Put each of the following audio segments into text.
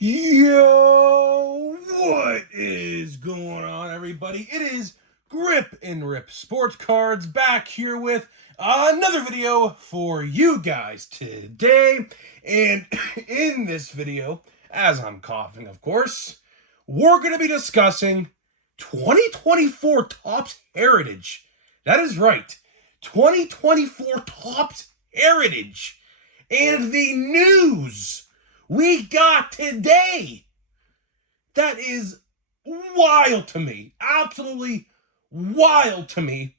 Yo, what is going on, everybody? It is Grip and Rip Sports Cards back here with another video for you guys today. And in this video, as I'm coughing, of course, we're going to be discussing 2024 Topps Heritage. That is right, 2024 Topps Heritage. And the news we got today. That is wild to me. Absolutely wild to me.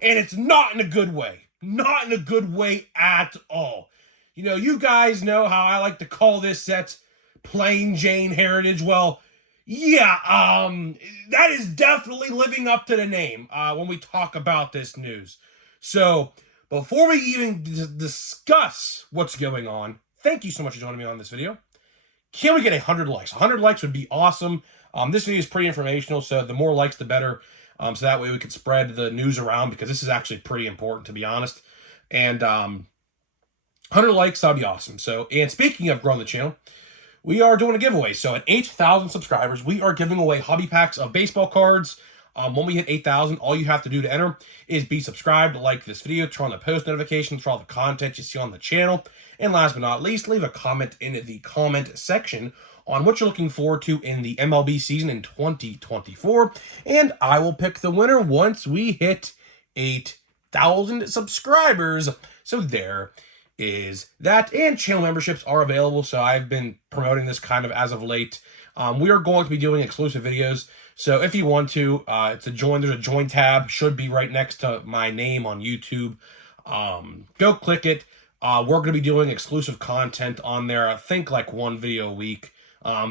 And it's not in a good way. Not in a good way at all. You know, you guys know how I like to call this set Plain Jane Heritage. Well, yeah, that is definitely living up to the name when we talk about this news. So, before we even discuss what's going on, thank you so much for joining me on this video. Can we get 100 likes? 100 likes would be awesome. This video is pretty informational, so the more likes, the better. So that way we can spread the news around, because this is actually pretty important, to be honest. And 100 likes, that would be awesome. So, and speaking of growing the channel, we are doing a giveaway. So at 8,000 subscribers, we are giving away hobby packs of baseball cards. When we hit 8,000, all you have to do to enter is be subscribed, like this video, turn on the post notifications for all the content you see on the channel, and last but not least, leave a comment in the comment section on what you're looking forward to in the MLB season in 2024, and I will pick the winner once we hit 8,000 subscribers. So there is that, and channel memberships are available, so I've been promoting this kind of as of late. We are going to be doing exclusive videos. So if you want to, there's a join tab, should be right next to my name on YouTube. Go click it. We're going to be doing exclusive content on there. I think like one video a week.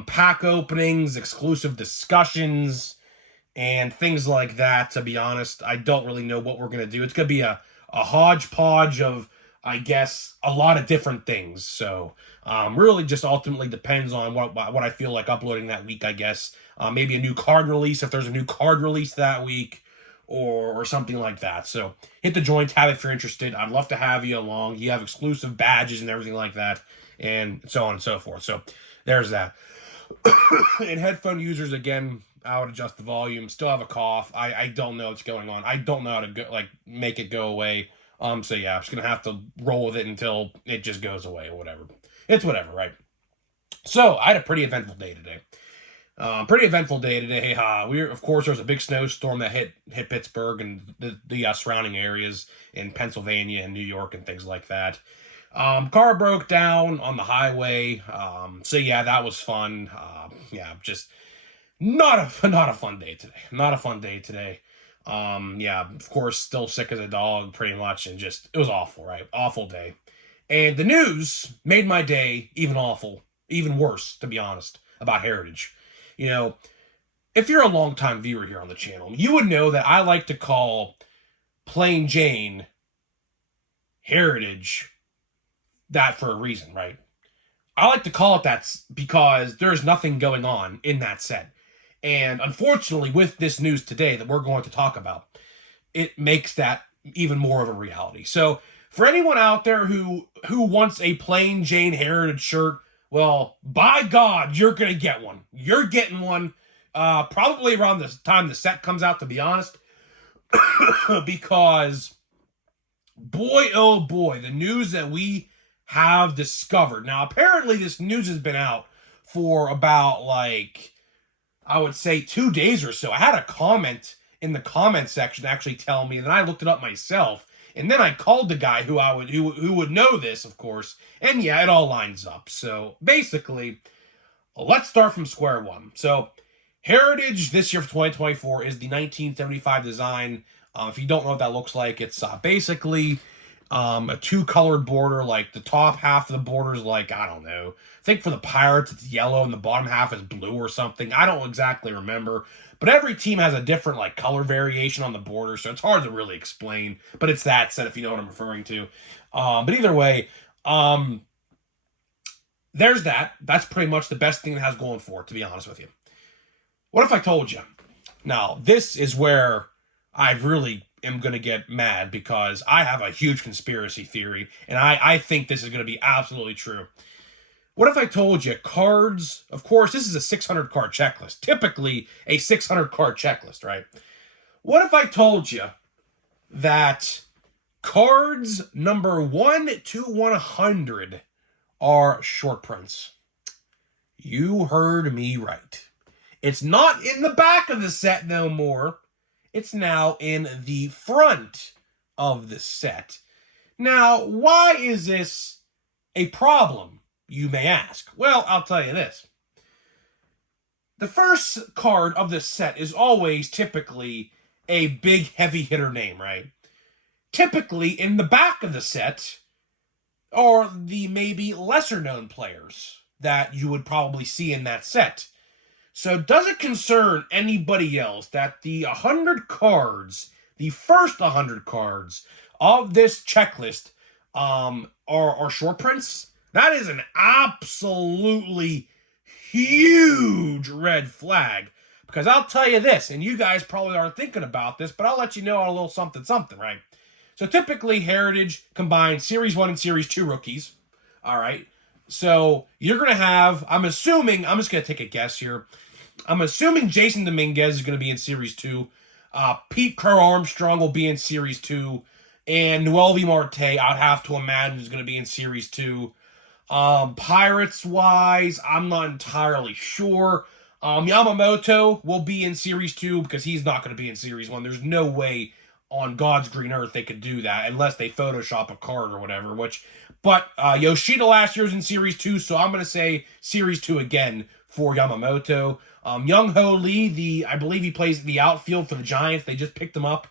Pack openings, exclusive discussions, and things like that. To be honest, I don't really know what we're going to do. It's going to be a hodgepodge of, I guess, a lot of different things. So really just ultimately depends on what I feel like uploading that week, I guess. Maybe a new card release if there's a new card release that week, or something like that. So hit the join tab if you're interested. I'd love to have you along. You have exclusive badges and everything like that, and so on and so forth. So there's that. And headphone users, again, I would adjust the volume. Still have a cough. I don't know what's going on. I don't know how to make it go away. So yeah, I'm just gonna have to roll with it until it just goes away or whatever. It's whatever, right? So I had a pretty eventful day today. Of course, there was a big snowstorm that hit Pittsburgh and the surrounding areas in Pennsylvania and New York and things like that. Car broke down on the highway. So yeah, that was fun. Yeah, just not a fun day today. Not a fun day today. Yeah, of course, still sick as a dog, pretty much, and just, it was awful, right? Awful day. And the news made my day even worse, to be honest, about Heritage. You know, if you're a longtime viewer here on the channel, you would know that I like to call Plain Jane Heritage that for a reason, right? I like to call it that because there's nothing going on in that set. And unfortunately, with this news today that we're going to talk about, it makes that even more of a reality. So for anyone out there who wants a Plain Jane Heritage shirt, well, by God, you're going to get one. You're getting one probably around the time the set comes out, to be honest. Because, boy, oh boy, the news that we have discovered. Now, apparently this news has been out for about, like, I would say 2 days or so. I had a comment in the comment section actually tell me, and then I looked it up myself. And then I called the guy who would know this, of course, and yeah, it all lines up. So basically, let's start from square one. So Heritage this year for 2024 is the 1975 design. If you don't know what that looks like, it's basically a two-colored border. Like the top half of the border is like, I don't know. I think for the Pirates it's yellow and the bottom half is blue or something. I don't exactly remember. But every team has a different like color variation on the border, so it's hard to really explain. But it's that set, if you know what I'm referring to. But either way, there's that. That's pretty much the best thing it has going for it, to be honest with you. What if I told you? Now, this is where I really am going to get mad, because I have a huge conspiracy theory, and I think this is going to be absolutely true. What if I told you cards, of course, this is a 600 card checklist, typically a 600 card checklist, right? What if I told you that cards number 1 to 100 are short prints? You heard me right. It's not in the back of the set no more. It's now in the front of the set. Now, why is this a problem, you may ask? Well, I'll tell you this. The first card of this set is always typically a big heavy hitter name, right? Typically, in the back of the set are the maybe lesser known players that you would probably see in that set. So does it concern anybody else that the 100 cards, the first 100 cards of this checklist are short prints? That is an absolutely huge red flag. Because I'll tell you this, and you guys probably aren't thinking about this, but I'll let you know on a little something, right? So typically Heritage combines Series 1 and Series 2 rookies, all right? So you're going to have, I'm assuming, I'm just going to take a guess here. I'm assuming Jason Dominguez is going to be in Series 2. Pete Crow-Armstrong will be in Series 2. And Noelvi Marte, I'd have to imagine, is going to be in Series 2. Pirates-wise, I'm not entirely sure. Yamamoto will be in Series 2 because he's not going to be in Series 1. There's no way on God's green earth they could do that unless they Photoshop a card or whatever. But Yoshida last year was in Series 2, so I'm going to say Series 2 again for Yamamoto. Young-Ho Lee, I believe he plays the outfield for the Giants. They just picked him up.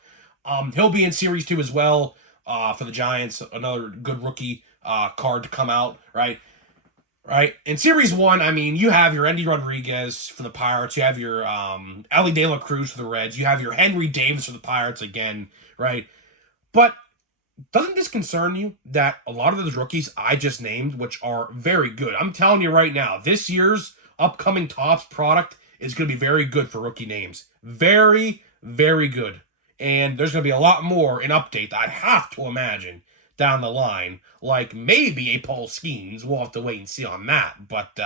He'll be in Series 2 as well for the Giants. Another good rookie card to come out, right? Right. In Series 1, I mean, you have your Endy Rodriguez for the Pirates. You have your Elly De La Cruz for the Reds. You have your Henry Davis for the Pirates again, right? But doesn't this concern you that a lot of those rookies I just named, which are very good, I'm telling you right now, this year's upcoming Topps product is going to be very good for rookie names. Very, very good. And there's going to be a lot more in update, I have to imagine, down the line, like maybe a Paul Skeens. We'll have to wait and see on that. But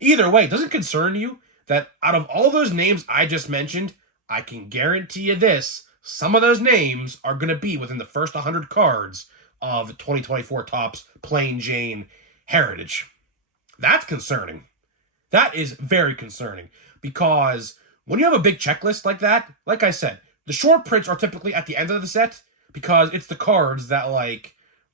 either way, does it concern you that out of all those names I just mentioned, I can guarantee you this, some of those names are going to be within the first 100 cards of 2024 Topps Plain Jane Heritage. That's concerning. That is very concerning because when you have a big checklist like that, like I said, the short prints are typically at the end of the set because it's the cards that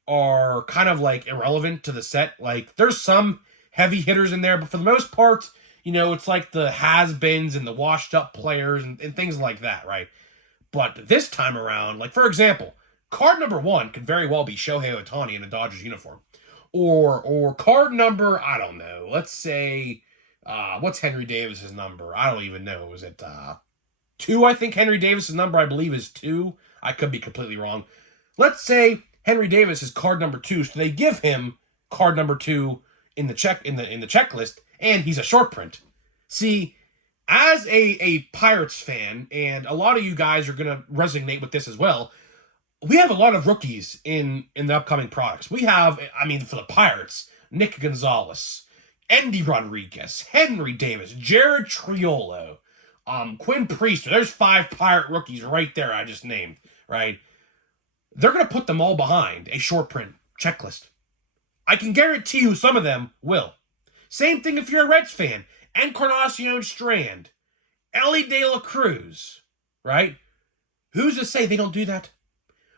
are kind of irrelevant to the set. There's some heavy hitters in there, but for the most part, it's like the has-beens and the washed-up players and things like that, right? But this time around, for example, card number 1 could very well be Shohei Ohtani in a Dodgers uniform. Or card number, I don't know, let's say, what's Henry Davis's number? I don't even know. Is it 2? I think Henry Davis's number, I believe, is 2. I could be completely wrong. Let's say Henry Davis is card number 2, so they give him card number 2 in the checklist, and he's a short print. See, as a Pirates fan, and a lot of you guys are going to resonate with this as well, we have a lot of rookies in the upcoming products. We have, for the Pirates, Nick Gonzalez, Endy Rodriguez, Henry Davis, Jared Triolo, Quinn Priester. There's 5 Pirate rookies right there I just named, right? They're going to put them all behind a short print checklist. I can guarantee you some of them will. Same thing if you're a Reds fan. Encarnacion Strand, Elly De La Cruz, right? Who's to say they don't do that?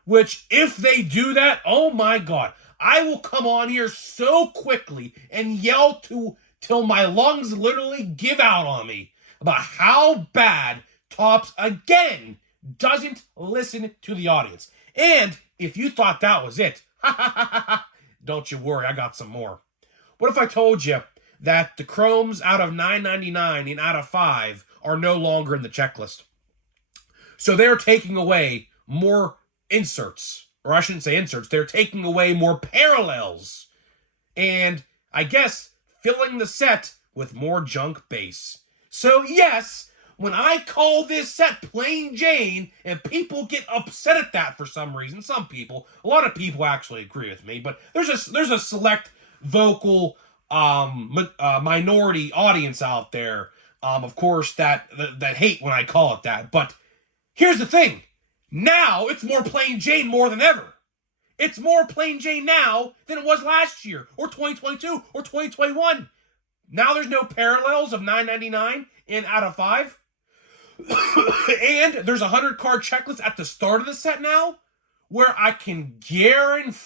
Which, if they do that, oh my God, I will come on here so quickly and yell till my lungs literally give out on me about how bad Topps, again, doesn't listen to the audience. And if you thought that was it, don't you worry, I got some more. What if I told you that the Chromes out of 999 and out of 5 are no longer in the checklist? So they're taking away more inserts, or I shouldn't say inserts, they're taking away more parallels. And I guess filling the set with more junk base. So yes, when I call this set Plain Jane, and people get upset at that for some reason, a lot of people actually agree with me, but there's a select vocal minority audience out there, of course, that hate when I call it that. But here's the thing. Now it's more plain Jane more than ever. It's more plain Jane now than it was last year, or 2022, or 2021. Now there's no parallels of $9.99 in out of 5. And there's a 100-card checklist at the start of the set now, where I can guarantee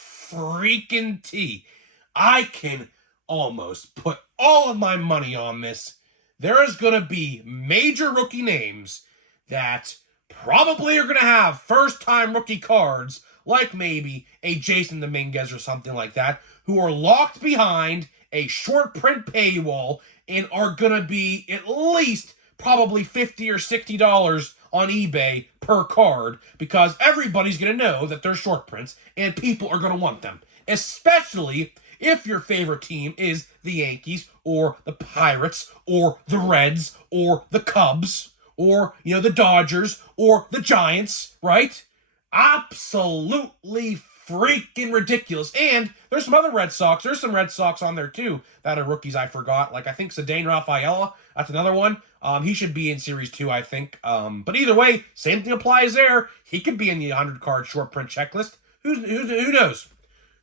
I can almost put all of my money on this. There is going to be major rookie names that probably are going to have first-time rookie cards, like maybe a Jason Dominguez or something like that, who are locked behind a short print paywall and are going to be at least probably $50 or $60 on eBay per card, because everybody's going to know that they're short prints and people are going to want them, especially if your favorite team is the Yankees or the Pirates or the Reds or the Cubs or, the Dodgers or the Giants, right? Absolutely freaking ridiculous. And there's some other Red Sox. There's some Red Sox on there too that are rookies I forgot. Like I think Ceddanne Rafaela. That's another one. He should be in Series 2, I think. But either way, same thing applies there. He could be in the 100-card short print checklist. Who knows?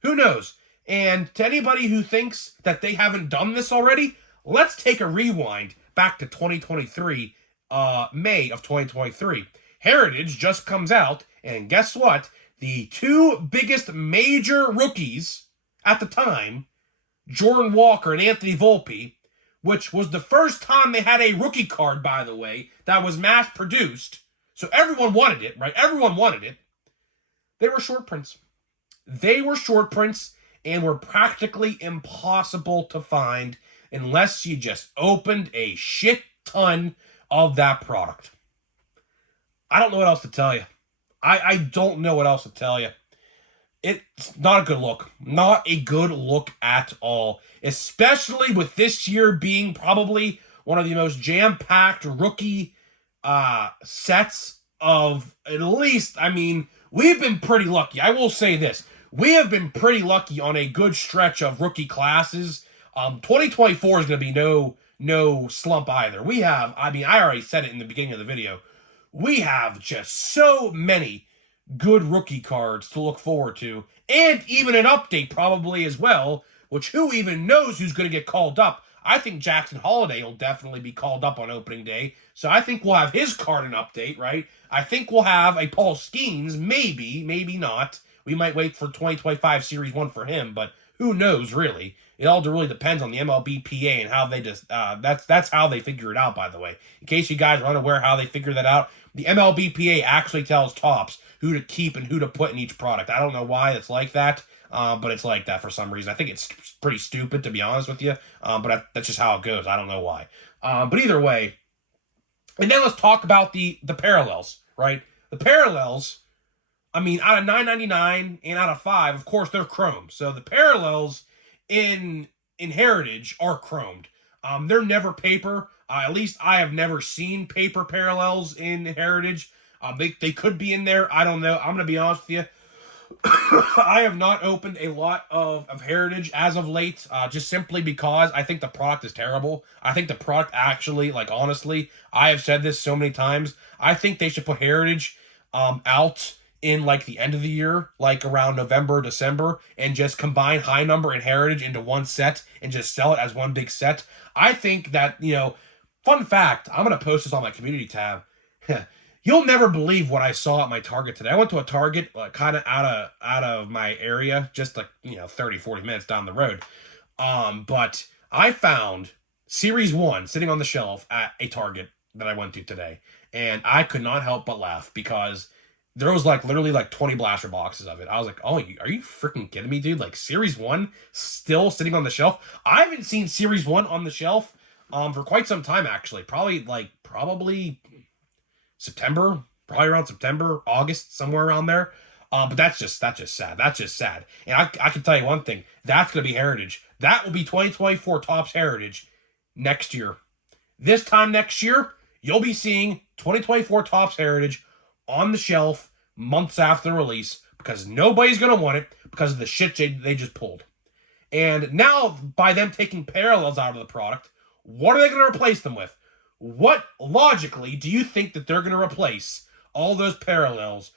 Who knows? And to anybody who thinks that they haven't done this already, let's take a rewind back to 2023, May of 2023. Heritage just comes out, and guess what? The two biggest major rookies at the time, Jordan Walker and Anthony Volpe, which was the first time they had a rookie card, by the way, that was mass-produced. So everyone wanted it, right? Everyone wanted it. They were short prints. They were short prints and were practically impossible to find unless you just opened a shit ton of that product. I don't know what else to tell you. I don't know what else to tell you. It's not a good look. Not a good look at all. Especially with this year being probably one of the most jam-packed rookie sets of at least, we've been pretty lucky. I will say this. We have been pretty lucky on a good stretch of rookie classes. 2024 is going to be no slump either. We have, I already said it in the beginning of the video. We have just so many good rookie cards to look forward to, and even an update probably as well, which who even knows who's going to get called up. I think Jackson Holiday will definitely be called up on opening day, so I think we'll have his card an update, right? I think we'll have a Paul Skeens, maybe not. We might wait for 2025 Series 1 for him, but who knows, really. It all really depends on the MLBPA and how they just, that's how they figure it out, by the way. In case you guys are unaware how they figure that out, the MLBPA actually tells Topps who to keep and who to put in each product. I don't know why it's like that, but it's like that for some reason. I think it's pretty stupid, to be honest with you, but that's just how it goes. I don't know why. But either way, and then let's talk about the parallels, right? The parallels, out of $9.99 and out of 5, of course, they're chrome. So the parallels in Heritage are chromed. They're never paper. At least I have never seen paper parallels in Heritage. They could be in there. I don't know. I'm going to be honest with you. I have not opened a lot of Heritage as of late, just simply because I think the product is terrible. I think the product actually, honestly, I have said this so many times, I think they should put Heritage out in the end of the year, around November, December, and just combine High Number and Heritage into one set and just sell it as one big set. I think that, fun fact, I'm going to post this on my community tab. You'll never believe what I saw at my Target today. I went to a Target kind of out of my area, just 30, 40 minutes down the road. But I found Series 1 sitting on the shelf at a Target that I went to today. And I could not help but laugh because there was literally 20 blaster boxes of it. I was like, oh, are you freaking kidding me, dude? Series 1 still sitting on the shelf? I haven't seen Series 1 on the shelf for quite some time, actually. Probably September, probably around September, August, somewhere around there. But that's just sad. That's just sad. And I can tell you one thing. That's going to be Heritage. That will be 2024 Topps Heritage next year. This time next year, you'll be seeing 2024 Topps Heritage on the shelf months after the release because nobody's going to want it because of the shit they just pulled. And now, by them taking parallels out of the product, what are they going to replace them with? What, logically, do you think that they're going to replace all those parallels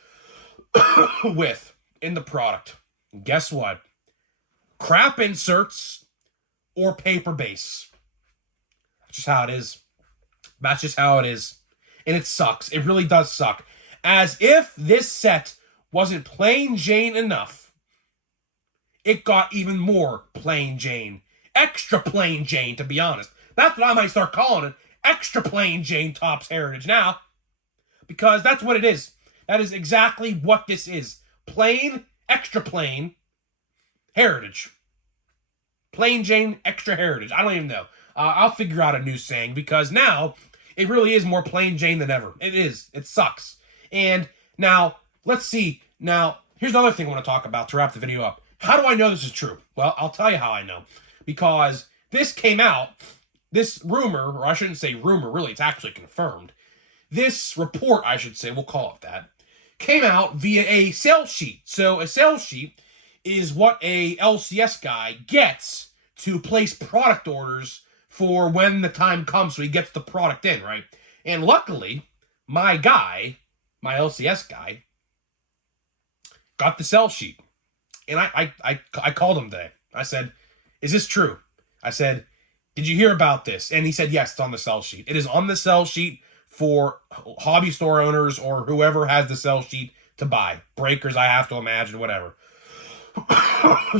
with in the product? Guess what? Crap inserts or paper base. That's just how it is. That's just how it is. And it sucks. It really does suck. As if this set wasn't plain Jane enough, it got even more plain Jane. Extra plain Jane, to be honest. That's what I might start calling it. Extra plain Jane Topps Heritage now. Because that's what it is. That is exactly what this is. Plain, extra plain Heritage. Plain Jane, extra Heritage. I don't even know. I'll figure out a new saying, because now it really is more plain Jane than ever. It is. It sucks. And now, let's see. Now, here's another thing I want to talk about to wrap the video up. How do I know this is true? Well, I'll tell you how I know. Because this came out, this rumor, or I shouldn't say rumor, really, it's actually confirmed. This report, I should say, we'll call it that, came out via a sales sheet. So a sales sheet is what a LCS guy gets to place product orders for when the time comes, so he gets the product in, right? And luckily, my guy, my LCS guy, got the sell sheet. And I called him today. I said, is this true? I said, did you hear about this? And he said, yes, it's on the sell sheet. It is on the sell sheet for hobby store owners or whoever has the sell sheet to buy. Breakers, I have to imagine, whatever.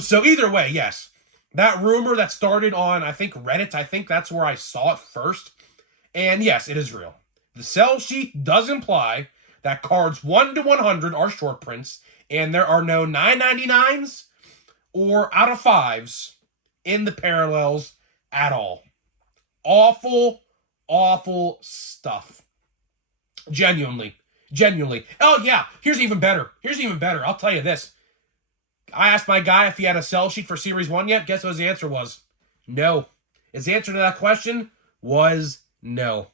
So either way, yes. That rumor that started on, I think, Reddit, I think that's where I saw it first. And yes, it is real. The sell sheet does imply that cards 1 to 100 are short prints, and there are no 999s or out of 5s in the parallels at all. Awful, awful stuff. Genuinely. Oh, yeah, here's even better. I'll tell you this. I asked my guy if he had a sell sheet for Series 1 yet. Guess what his answer was? No. His answer to that question was no.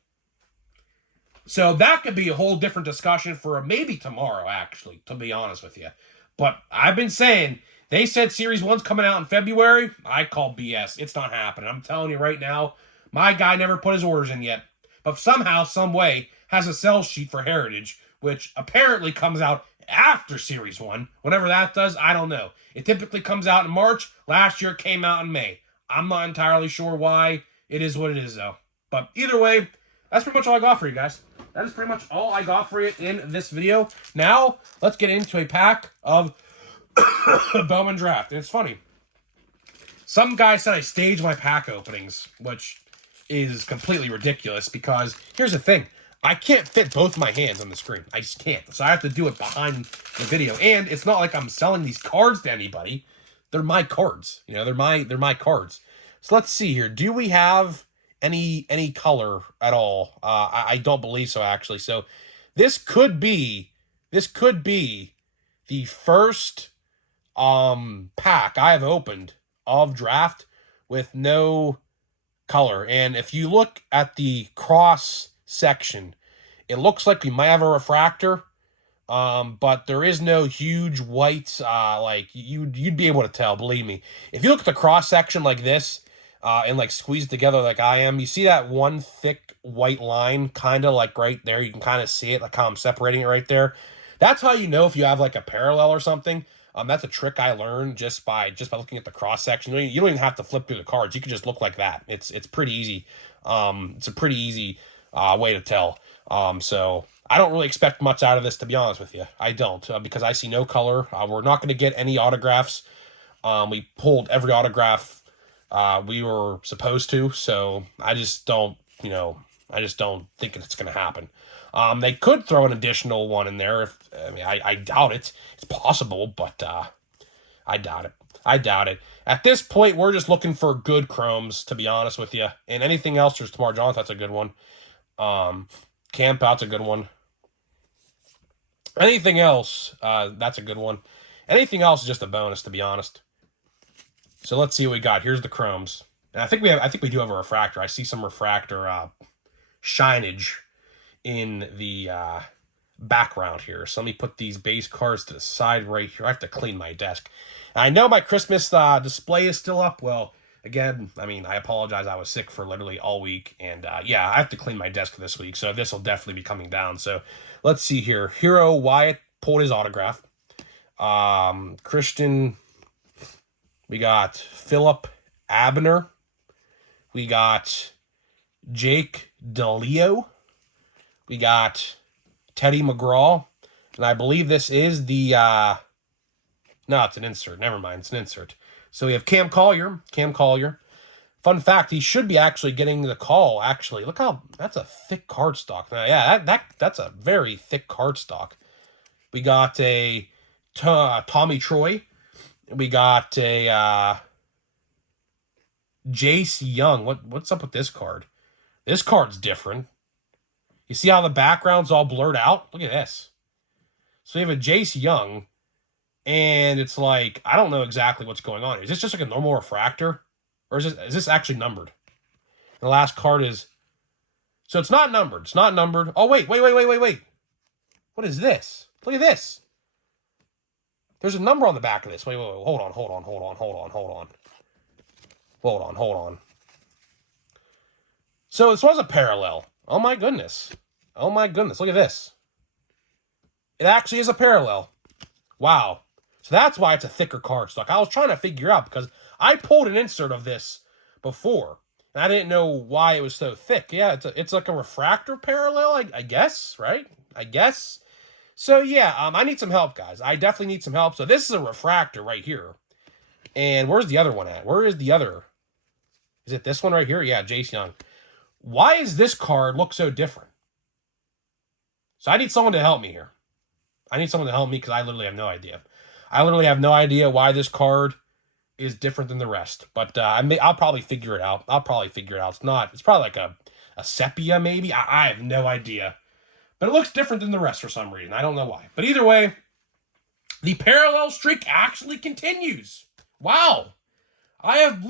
So that could be a whole different discussion for maybe tomorrow, actually, to be honest with you. But I've been saying, they said Series 1's coming out in February. I call BS. It's not happening. I'm telling you right now, my guy never put his orders in yet. But somehow, some way, has a sell sheet for Heritage, which apparently comes out after Series 1. Whenever that does, I don't know. It typically comes out in March. Last year it came out in May. I'm not entirely sure why. It is what it is, though. But either way, that's pretty much all I got for you guys. That is pretty much all I got for you in this video. Now, let's get into a pack of Bowman Draft. And it's funny. Some guy said I stage my pack openings, which is completely ridiculous because here's the thing. I can't fit both my hands on the screen. I just can't. So I have to do it behind the video. And it's not like I'm selling these cards to anybody. They're my cards. You know, they're my cards. So let's see here. Do we have any color at all? I don't believe so, actually. So this could be the first pack I have opened of Draft with no color. And if you look at the cross section, it looks like we might have a refractor, but there is no huge white, like you'd be able to tell, believe me. If you look at the cross section like this, and like squeeze it together like I am, you see that one thick white line kind of like right there. You can kind of see it, like how I'm separating it right there. That's how you know if you have like a parallel or something. That's a trick I learned just by looking at the cross section. You don't even have to flip through the cards. You can just look like that. It's pretty easy. It's a pretty easy way to tell. So I don't really expect much out of this, to be honest with you. I don't, because I see no color. We're not going to get any autographs. We pulled every autograph we were supposed to, so I just don't think it's going to happen. They could throw an additional one in there. I doubt it. It's possible, but I doubt it. At this point, we're just looking for good chromes, to be honest with you. And anything else, there's Tamar Johnson, that's a good one. Camp Out's a good one. Anything else, that's a good one. Anything else is just a bonus, to be honest. So let's see what we got. Here's the chromes. And I think we do have a refractor. I see some refractor shinage in the background here. So let me put these base cards to the side right here. I have to clean my desk. And I know my Christmas display is still up. Well, again, I mean, I apologize. I was sick for literally all week. And yeah, I have to clean my desk this week. So this will definitely be coming down. So let's see here. Hero Wyatt pulled his autograph. Christian, we got Philip Abner. We got Jake DeLeo. We got Teddy McGraw. And I believe this is the, no, it's an insert. Never mind, it's an insert. So we have Cam Collier. Fun fact, he should be actually getting the call, actually. Look how, that's a thick cardstock. Now, yeah, that's a very thick cardstock. We got a Tommy Troy. We got a Jace Young. What's up with this card? This card's different. You see how the background's all blurred out? Look at this. So we have a Jace Young, and it's like, I don't know exactly what's going on. Is this just like a normal refractor? Or is this actually numbered? And the last card is... So it's not numbered. It's not numbered. Oh, wait. What is this? Look at this. There's a number on the back of this. Wait. Hold on. So this was a parallel. Oh my goodness. Look at this. It actually is a parallel. Wow. So that's why it's a thicker cardstock. I was trying to figure out because I pulled an insert of this before. And I didn't know why it was so thick. Yeah, it's like a refractor parallel, I guess, right? I guess. So yeah, I need some help, guys. I definitely need some help. So this is a refractor right here. And where's the other one at? Where is the other? Is it this one right here? Yeah, Jace Young. Why does this card look so different? So I need someone to help me here. I need someone to help me because I literally have no idea. I literally have no idea why this card is different than the rest. But I'll probably figure it out. It's probably like a sepia maybe. I have no idea. But it looks different than the rest for some reason. I don't know why. But either way, the parallel streak actually continues. Wow. And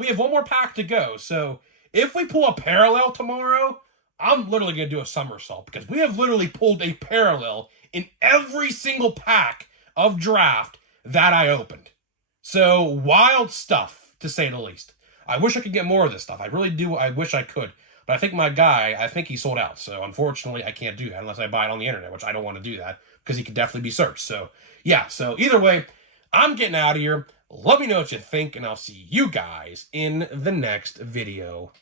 we have one more pack to go. So if we pull a parallel tomorrow, I'm literally going to do a somersault because we have literally pulled a parallel in every single pack of draft that I opened. So wild stuff, to say the least. I wish I could get more of this stuff. I really do. I wish I could. But I think my guy, he sold out. So unfortunately, I can't do that unless I buy it on the internet, which I don't want to do that because he could definitely be searched. So yeah, so either way, I'm getting out of here. Let me know what you think, and I'll see you guys in the next video.